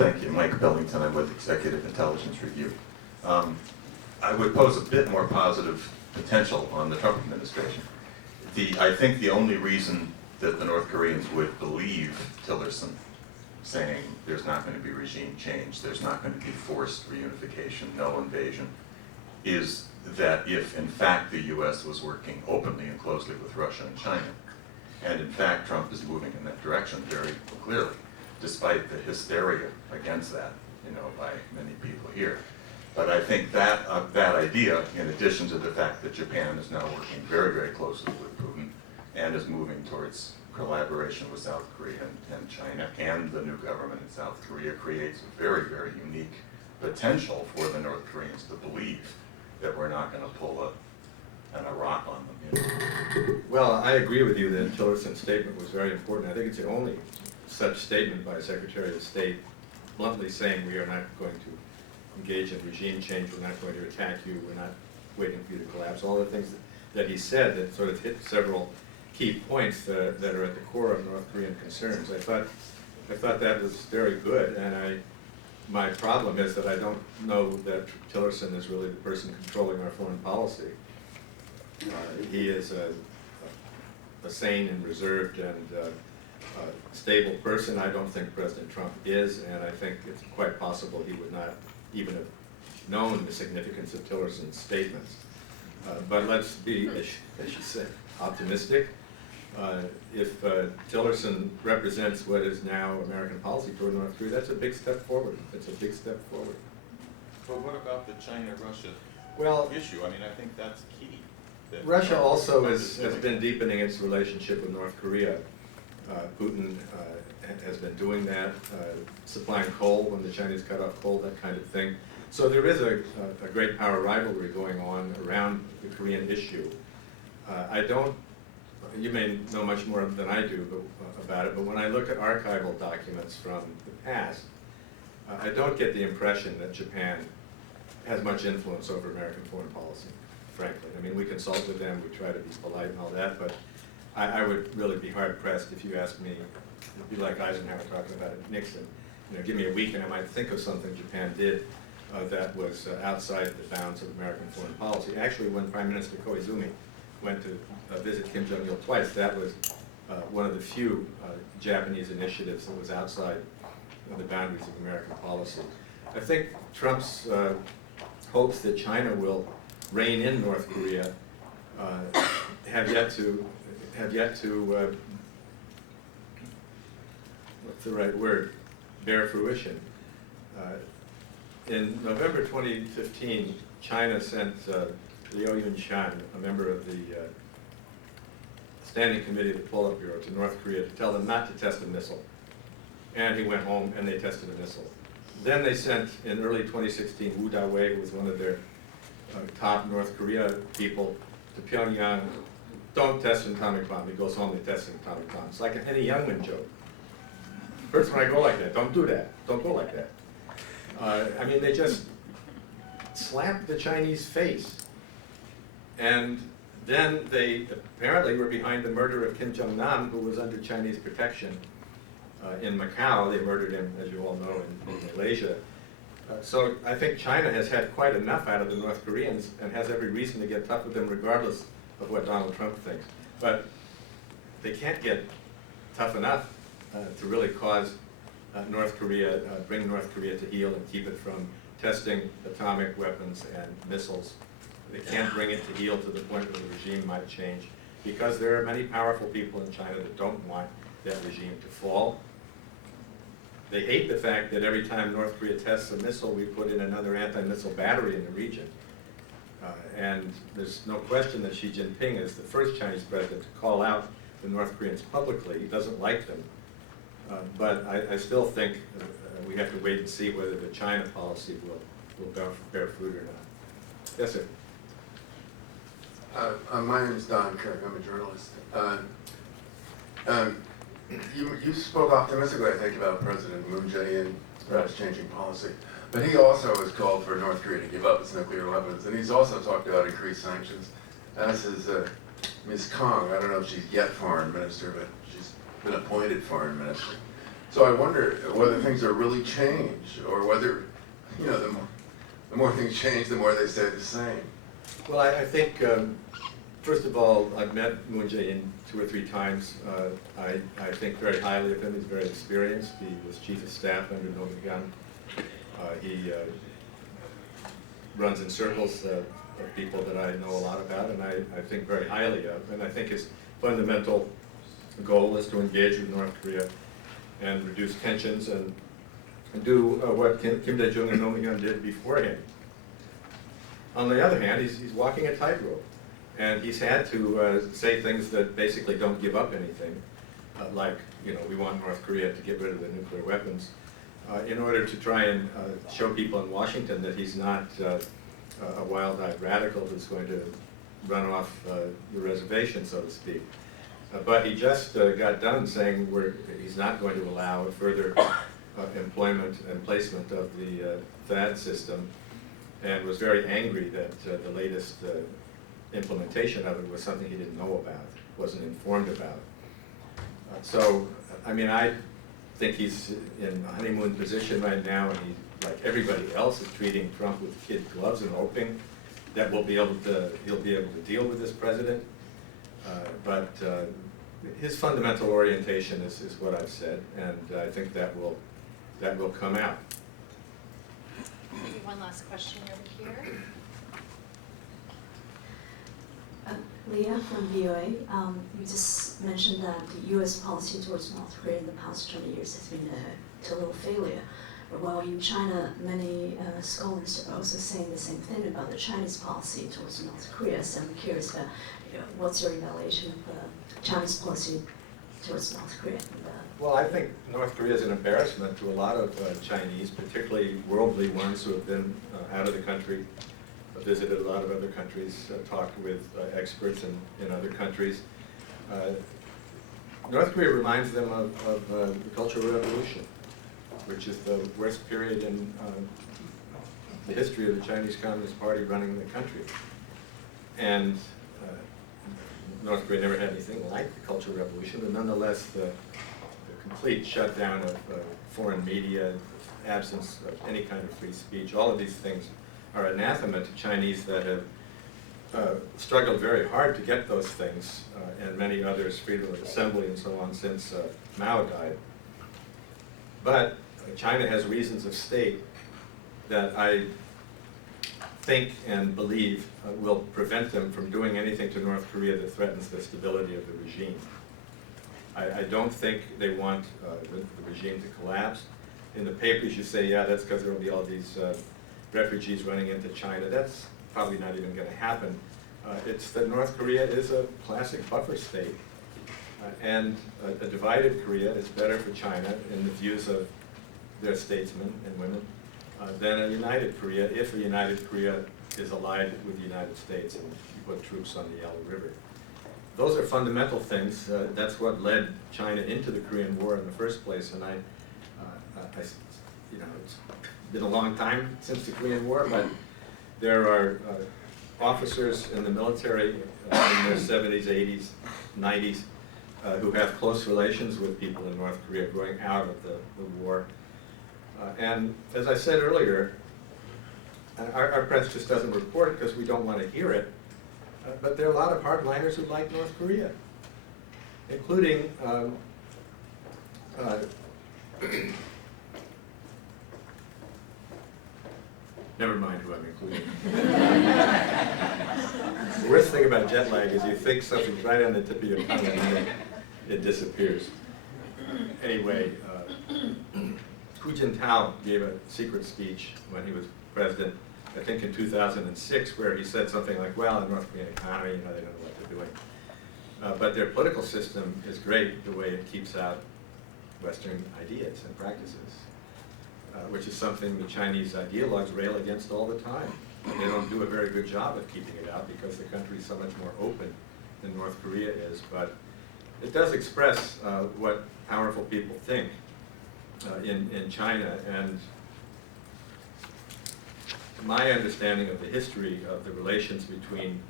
Thank you. Mike Billington. I'm with Executive Intelligence Review. I would pose a bit more positive potential on the Trump administration. I think the only reason that the North Koreans would believe Tillerson saying there's not going to be regime change, there's not going to be forced reunification, no invasion, is that if in fact the US was working openly and closely with Russia and China, and in fact Trump is moving in that direction very clearly, despite the hysteria against that, by many people here. But I think that idea, in addition to the fact that Japan is now working very, very closely with Putin and is moving towards collaboration with South Korea and China and the new government in South Korea, creates a very, very unique potential for the North Koreans to believe that we're not going to pull an Iraq on them. Well, I agree with you that Tillerson's statement was very important. I think it's the only such statement by a Secretary of State bluntly saying we are not going to engage in regime change, we're not going to attack you, we're not waiting for you to collapse. All the things that he said that sort of hit several key points that are at the core of North Korean concerns. I thought that was very good, and my problem is that I don't know that Tillerson is really the person controlling our foreign policy. He is a sane and reserved and stable person. I don't think President Trump is, and I think it's quite possible he would not even have known the significance of Tillerson's statements. But let's be, as you said, optimistic. If Tillerson represents what is now American policy toward North Korea, that's a big step forward. It's a big step forward. But what about the China-Russia issue? I mean, I think that's key. Russia also has been deepening its relationship with North Korea. Putin has been doing that, supplying coal when the Chinese cut off coal, that kind of thing. So there is a great power rivalry going on around the Korean issue. You may know much more than I do about it, but when I look at archival documents from the past, I don't get the impression that Japan has much influence over American foreign policy, frankly. I mean, we consult with them, we try to be polite and all that, but I would really be hard-pressed if you asked me, it'd be like Eisenhower talking about it, Nixon. Give me a week and I might think of something Japan did that was outside the bounds of American foreign policy. Actually, when Prime Minister Koizumi went to visit Kim Jong-il twice, that was one of the few Japanese initiatives that was outside the boundaries of American policy. I think Trump's hopes that China will rein in North Korea have yet to what's the right word, bear fruition. In November 2015, China sent Liu Yunshan, a member of the Standing Committee of the Politburo, to North Korea to tell them not to test a missile. And he went home and they tested a missile. Then they sent, in early 2016, Wu Da-wei, who was one of their top North Korea people, to Pyongyang. Don't test an atomic bomb. He goes home, they test an atomic bomb. It's like a Henny Youngman joke. First when I go like that, don't do that. Don't go like that. I mean, they just slapped the Chinese face. And then they apparently were behind the murder of Kim Jong-nam, who was under Chinese protection in Macau. They murdered him, as you all know, in Malaysia. So I think China has had quite enough out of the North Koreans and has every reason to get tough with them regardless of what Donald Trump thinks. But they can't get tough enough to really cause North Korea, bring North Korea to heel and keep it from testing atomic weapons and missiles. They can't bring it to heel to the point where the regime might change, because there are many powerful people in China that don't want that regime to fall. They hate the fact that every time North Korea tests a missile, we put in another anti-missile battery in the region. And there's no question that Xi Jinping is the first Chinese president to call out the North Koreans publicly. He doesn't like them. But I still think we have to wait and see whether the China policy will bear fruit or not. Yes, sir. My name is Don Kirk. I'm a journalist. You spoke optimistically, I think, about President Moon Jae-in perhaps changing policy. But he also has called for North Korea to give up its nuclear weapons. And he's also talked about increased sanctions, as is Ms. Kong. I don't know if she's yet foreign minister, but she's been appointed foreign minister. So I wonder whether things are really changed, or whether, you know, the more things change, the more they stay the same. Well, I think, first of all, I've met Moon Jae-in 2 or 3 times. I think very highly of him. He's very experienced. He was chief of staff under No Myung. He runs in circles of people that I know a lot about, and I think very highly of. And I think his fundamental goal is to engage with North Korea and reduce tensions and do what Kim Dae-jung and No Myung did before him. On the other hand, he's walking a tightrope, and he's had to say things that basically don't give up anything, like, you know, we want North Korea to get rid of the nuclear weapons, in order to try and show people in Washington that he's not a wild-eyed radical who's going to run off the reservation, so to speak. But he just got done saying he's not going to allow further employment and placement of the THAAD system, and was very angry that the latest implementation of it was something he didn't know about, wasn't informed about. So, I mean, I think he's in a honeymoon position right now, and he, like everybody else, is treating Trump with kid gloves and hoping that he'll be able to deal with this president. But his fundamental orientation is what I've said, and I think that will come out. Maybe one last question over here. Leah from VOA, you just mentioned that the U.S. policy towards North Korea in the past 20 years has been a total failure. While in China, many scholars are also saying the same thing about the Chinese policy towards North Korea. So I'm curious about what's your evaluation of China's policy towards North Korea? Well, I think North Korea is an embarrassment to a lot of Chinese, particularly worldly ones who have been out of the country, visited a lot of other countries, talked with experts in other countries. North Korea reminds them of the Cultural Revolution, which is the worst period in the history of the Chinese Communist Party running the country. And North Korea never had anything like the Cultural Revolution, but nonetheless, the complete shutdown of foreign media, absence of any kind of free speech, all of these things are anathema to Chinese that have struggled very hard to get those things, and many others, freedom of assembly and so on, since Mao died. But China has reasons of state that I think and believe will prevent them from doing anything to North Korea that threatens the stability of the regime. I don't think they want the regime to collapse. In the papers you say, yeah, that's because there will be all these refugees running into China. That's probably not even going to happen. It's that North Korea is a classic buffer state, and a divided Korea is better for China in the views of their statesmen and women than a united Korea, if a united Korea is allied with the United States and you put troops on the Yellow River. Those are fundamental things. That's what led China into the Korean War in the first place, and you know, it's been a long time since the Korean War, but there are officers in the military in their 70s, 80s, 90s who have close relations with people in North Korea growing out of the war. And as I said earlier, our press just doesn't report because we don't want to hear it, but there are a lot of hardliners who like North Korea, including never mind who I'm including. The worst thing about jet lag is you think something's right on the tip of your tongue and then it disappears. Anyway, Hu Jintao gave a secret speech when he was president, I think in 2006, where he said something like, well, the North Korean economy, you know, they don't know what they're doing. But their political system is great the way it keeps out Western ideas and practices, which is something the Chinese ideologues rail against all the time. And they don't do a very good job of keeping it out because the country is so much more open than North Korea is. But it does express what powerful people think in China. And my understanding of the history of the relations between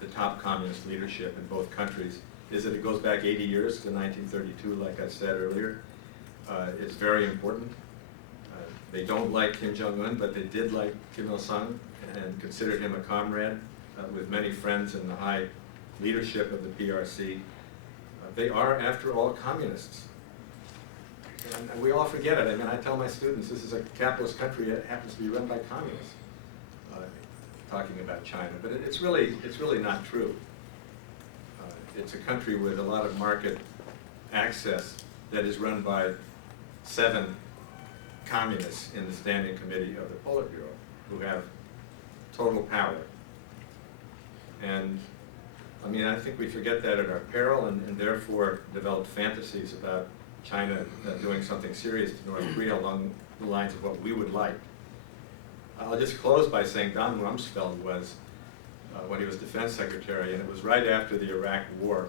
the top communist leadership in both countries is that it goes back 80 years to 1932, like I said earlier. is very important. They don't like Kim Jong-un, but they did like Kim Il-sung and considered him a comrade with many friends in the high leadership of the PRC. They are, after all, communists. And we all forget it. I mean, I tell my students, this is a capitalist country that happens to be run by communists, talking about China. But it's really not true. It's a country with a lot of market access that is run by 7 communists in the Standing Committee of the Politburo who have total power. And I mean, I think we forget that at our peril and therefore develop fantasies about China doing something serious to North Korea along the lines of what we would like. I'll just close by saying Don Rumsfeld was, when he was defense secretary, and it was right after the Iraq war,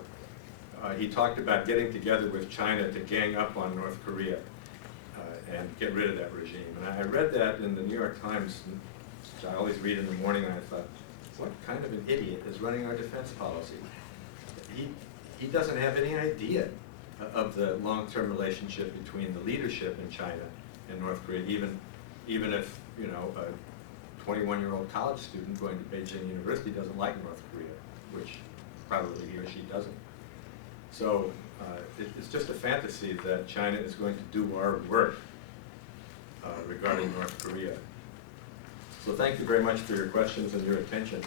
he talked about getting together with China to gang up on North Korea and get rid of that regime. And I read that in the New York Times, which I always read in the morning, and I thought, what kind of an idiot is running our defense policy? He doesn't have any idea of the long-term relationship between the leadership in China and North Korea, even if, you know, a 21-year-old college student going to Beijing University doesn't like North Korea, which probably he or she doesn't. So it's just a fantasy that China is going to do our work regarding North Korea. So thank you very much for your questions and your attention.